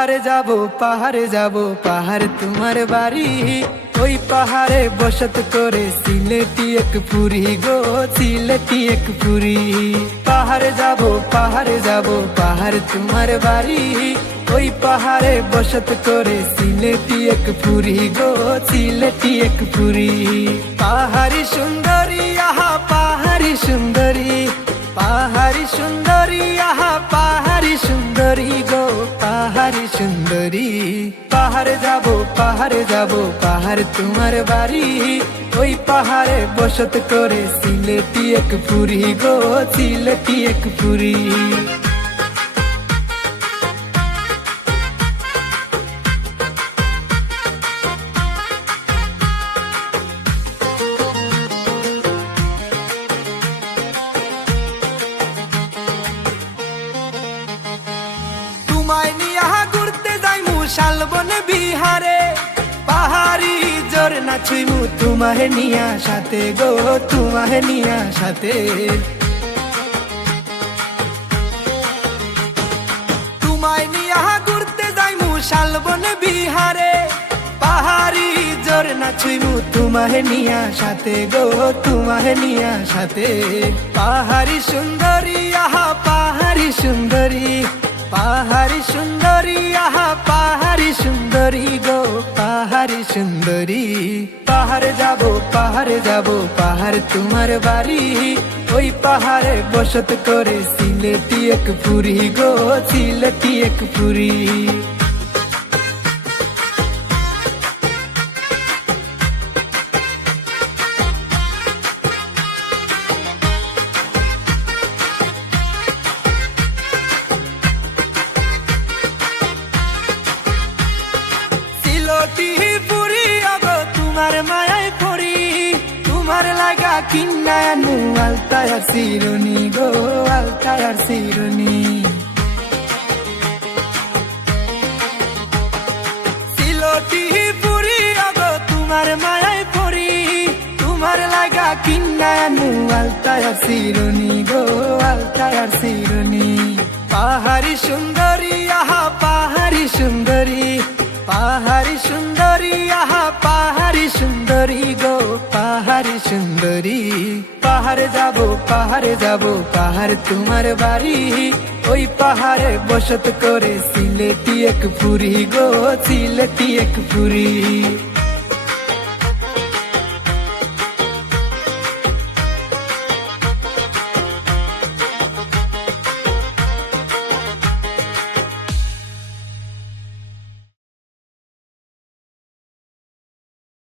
পাহাড়ে যাব পাহাড় তোমার বাড়ি, ওই পাহাড়ে বসত করে সিলেটি এক পুরি গো, সিলেটি এক পুরি। পাহাড়ে যাব পাহাড় তোমার বাড়ি, ওই পাহাড়ে বসত করে সিলেটি এক পুরি গো, সিলেটি এক পুরি। পাহাড়ি সুন্দরী আহা পাহাড়ি সুন্দরী, পাহাড়ি সুন্দরী আহা পাহাড়ি সুন্দরী গো, পাহাড়ি সুন্দরী। পাহাড়ে যাব পাহাড় তোমার বাড়ি, ওই পাহাড়ে বসত করে সিলেটি এক পুরি গো, সিলেটি এক পুরি। তোমায় নিয়া ঘুরতে যাইমু শালবন বিহারে, পাহাড়ি ঝরনা ছুইমু তোমায় নিয়া সাথে গো, তোমায় নিয়া সাথে। তোমায় নিয়া ঘুরতে যাইমু শালবন বিহারে, পাহাড়ি ঝরনা ছুইমু তোমায় নিয়া সাথে গো, তোমায় নিয়া সাথে। পাহাড়ি সুন্দরী আহা পাহাড়ি সুন্দরী, পাহাড়ি সুন্দরী আহা পাহাড়ি সুন্দরী গো, পাহাড়ি সুন্দরী। পাহাড়ে যাব পাহাড় তোমার বাড়ি, ওই পাহাড়ে বসত করে সিলেটি এক পুরি গো, সিলেটি এক পুরি। পুরি আগো তোমার মায়ায় পড়ি, তোমার লাগা কিন্নায়ানু আলতায়ার শিরোনি গো, আলতায়ার শিরোনি। সিলটি পুরি আগো তোমার মায়ায় পড়ি, তোমার লাগা কিন্নায়ানু আলতায়ার শিরোনি গো, আলতায়ার শিরোনি। পাহাড়ি সুন্দরী আহা পাহাড়ি সুন্দরী, পাহাড়ি সুন্দরী আহা পাহাড়ি সুন্দরী গো, পাহাড়ি সুন্দরী। পাহাড়ে যাব পাহাড় তোমার বাড়ি, ওই পাহাড়ে বসত করে সিলেটি এক পুরি গো, সিলেটি এক পুরি।